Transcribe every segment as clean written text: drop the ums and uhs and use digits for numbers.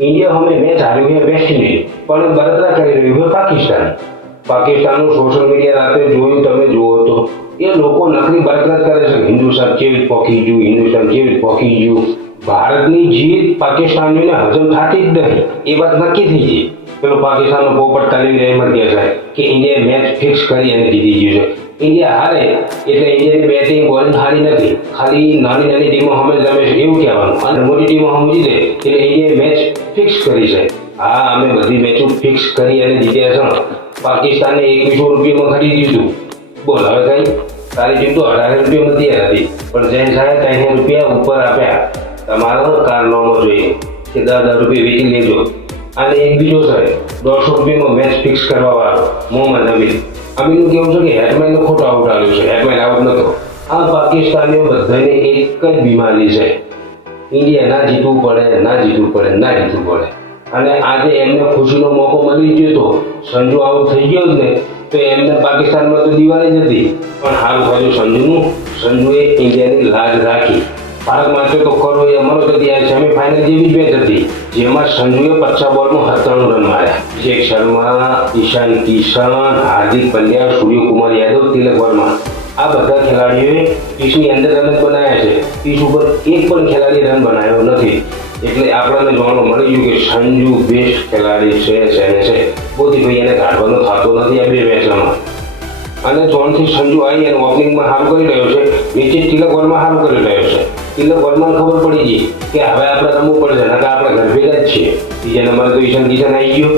India સામે match હાર્યું છે West Indies, પણ બળતરા કરી રહ્યું છે પાકિસ્તાન. પાકિસ્તાનનું સોશિયલ મીડિયા રાતે જોયું, તમે જુઓ તો એ લોકો નકલી બળતરા કરે છે. હિન્દુસ્તાન કેવી પોખી ગયું, હિન્દુસ્તાન કેવી પોખી ગયું. ભારતની જીત પાકિસ્તાનીઓને હજમ થતી જ નહીં, એ વાત નક્કી થઈ ગઈ. પેલો પાકિસ્તાનનો પોપટ તલીમ રહેમત કહે છે કે ઇન્ડિયાએ મેચ ફિક્સ કરી અને જીતી ગયું છે. ઇન્ડિયા હારે એટલે ઇન્ડિયાની બેટિંગ બોલિંગ હારી નથી, ખાલી નાની નાની ટીમો સામે રમે છે એવું કહેવાનું. અને મોટી ટીમો સામે જીતે એટલે ઇન્ડિયાએ મેચ ફિક્સ કરી છે. હા, અમે બધી મેચો ફિક્સ કરી અને જીત્યા છે. પાકિસ્તાને 2100 રૂપિયામાં ખરીદ્યું હતું. બોલ હવે કઈ તારી ટીમ તો 1800 રૂપિયામાં તૈયાર હતી, પણ જૈન સાહેબ 300 રૂપિયા ઉપર આપ્યા. તમારો કારનામો જોઈએ કે 10 રૂપિયા વેચી લેજો. અને એક બીજો છે 150 રૂપિયામાં મેચ ફિક્સ કરવા વાળો મોહમ્મદ અમીનું કેવું છે કે હેટમેનનો ખોટો આઉટ આવ્યો છે, હેટમેન આઉટ નતો. આ પાકિસ્તાનીઓ બધાને એક જ બીમારી છે, ઇન્ડિયા ના જીતવું પડે, ના જીતવું પડે, ના જીતવું પડે. અને આજે એમને ખુશીનો મોકો મળી ગયો તો સંજુ આઉટ થઈ ગયો જ ને, તો એમને પાકિસ્તાનમાં તો દિવાળી જ હતી. પણ સારું થયું સંજુએ ઇન્ડિયાની લાજ રાખી. ભારત માટે તો કરો એ અમારો તો ત્યાં સેમીફાઇનલ જેવી જ મેચ હતી, જેમાં સંજુએ 50 બોલમાં 97 રન માર્યા. અભિષેક શર્મા, ઈશાન કિશન, હાર્દિક પંડ્યા, સૂર્યકુમાર યાદવ, તિલક વર્મા, આ બધા ખેલાડીઓએ પીચની અંદર રન બનાવ્યા છે. પીચ ઉપર એક પણ ખેલાડી રન બનાવ્યો નથી. એટલે આપણને જાણવા મળી ગયું કે સંજુ બેસ્ટ ખેલાડી છે છે. બોધીભાઈ એને કાઢવાનો થતો નથી આ બે મેચોમાં. અને જોનથી સંજુ આવી અને ઓપનિંગમાં સારું કરી રહ્યો છે, નીચે તિલક વર્મા સારું કરી રહ્યો છે. તિલક વર્માને ખબર પડી ગઈ કે હવે આપણે રમવું પડશે, નકા આપણે ઘર ભેગા જ છીએ. ત્રીજા નંબરે તો ઈશાન કિશન આવી ગયો,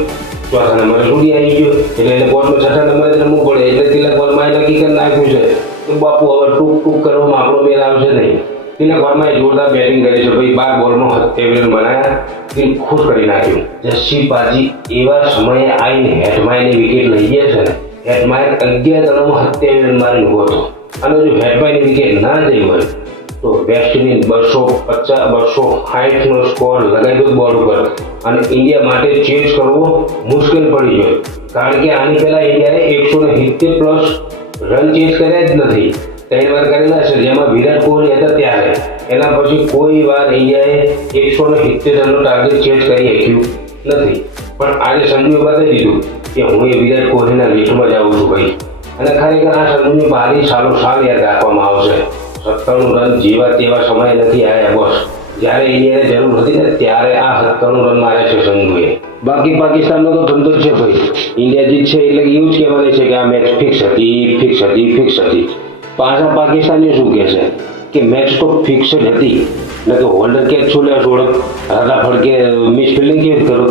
ચોથા નંબરે સૂર્ય આવી ગયો, એટલે એને બોર્ડમાં 6થા નંબરે રમવું પડે. એટલે તિલક વર્માએ નક્કી કરી નાખ્યું છે કે બાપુ હવે ટૂંક કરવામાં આપણો મેળ આવશે નહીં. તિલક વર્માએ જોરદાર બેટિંગ કરી છે ભાઈ. 12 બોલમાં 70 રન બનાવ્યા, દિલ ખુશ કરી નાખ્યું. જસ્સી પાજી એવા સમયે આવીને હેટમાયની વિકેટ લઈ ગયા છે ને. હેટમાયર 11 રનમાં 70 રન મારીને ઉભો હતો. અને જો હેટમાયની વિકેટ ના જઈ હોય તો વેસ્ટ ઇન્ડિઝ 250-260 નો સ્કોર લગાવી દો બોલ ઉપર, અને ઇન્ડિયા માટે ચેન્જ કરવો મુશ્કેલ પડી જાય. કારણ કે આની પહેલા ઇન્ડિયાએ 170 પ્લસ રન ચેન્જ કર્યા જ નથી. 3 વાર કરેલા છે, જેમાં વિરાટ કોહલી હતા ત્યારે. એના પછી કોઈ વાર ઇન્ડિયાએ 170 રનનો ટાર્ગેટ ચેન્જ કરી શક્યું નથી. પણ આજે સંજુએ બતાવી દીધું કે હું એ વિરાટ કોહલીના લિસ્ટમાં જાઉં છું ભાઈ. અને ખરેખર આ સંજુની બારી સાલ યાદ રાખવામાં આવશે. 97 રન જેવા તેવા સમય નથી આવ્યા બોસ. જ્યારે ઇન્ડિયાને જરૂર હતી ને ત્યારે આ 97 રન માર્યા છે સંજુએ. બાકી પાકિસ્તાનનો તો ધંધો જ છે ભાઈ. ઇન્ડિયા જીતશે એટલે એવું જ કહેવાનું છે કે આ મેચ ફિક્સ હતી. પાછા પાકિસ્તાનીઓ શું કહે છે કે મેચ તો ફિક્સ જ હતી, ને કે હોલ્ડર કેચ છોડ્યા છોડ હરાફળ કે મિસ ફિલ્ડિંગ કેવી કરો.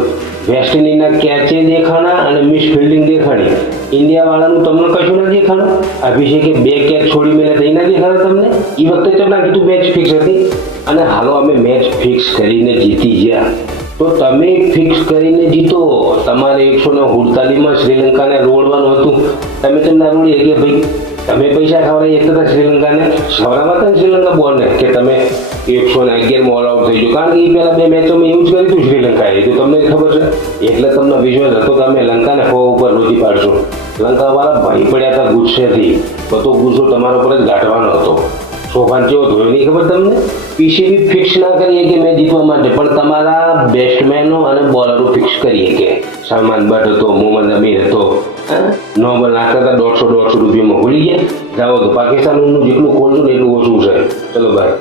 વેસ્ટ ઇન્ડિઝના કેચે દેખાણા અને મિસ ફિલ્ડિંગ દેખાણી. ઇન્ડિયા વાળાનું તમને કશું ના દેખાણું. અભિષેકે 2 કેચ છોડી મેળે થઈ ના દેખાડો તમને. એ વખતે તમને કીધું મેચ ફિક્સ હતી. અને હાલો અમે મેચ ફિક્સ કરીને જીતી ગયા, તો તમે ફિક્સ કરીને જીતો. તમારે 148માં શ્રીલંકાને રોડવાનું હતું, તમે તમને રોડી કે ભાઈ તમે પૈસા ખવડાવી એક હતા શ્રીલંકાને, ખવડાવવા હતા શ્રીલંકા બોલને કે તમે 111માં ઓલ આઉટ થઈ ગયો. કારણ કે એ પહેલા 2 મેચોમાં એવું જ કર્યું હતું શ્રીલંકાએ, તો તમને ખબર છે. એટલે તમને વિશ્વાસ હતો કે અમે લંકાને ખોવા ઉપર રોજી પાડશું. લંકાવાળા ભાઈ પડ્યા હતા ગુસ્સેથી. બધો ગુસ્સો તમારા ઉપર જ ગાંઠવાનો હતો. સોફાન જેવો ધોયો નહીં ખબર તમને. પીસીબી ફિક્સ ના કરીએ કે મેચ જીતવા માટે, પણ તમારા બેટ્સમેનો અને બોલરો ફિક્સ કરીએ કે સલમાન બટ હતો, મોહમ્મદ અમીર હતો, નો બોલ નાખતા હતા 150 રૂપિયામાં ભૂલી ગયા. જાઓ તો પાકિસ્તાનનું જેટલું ખોલશું ને એટલું ઓછું છે. ચલો બાય.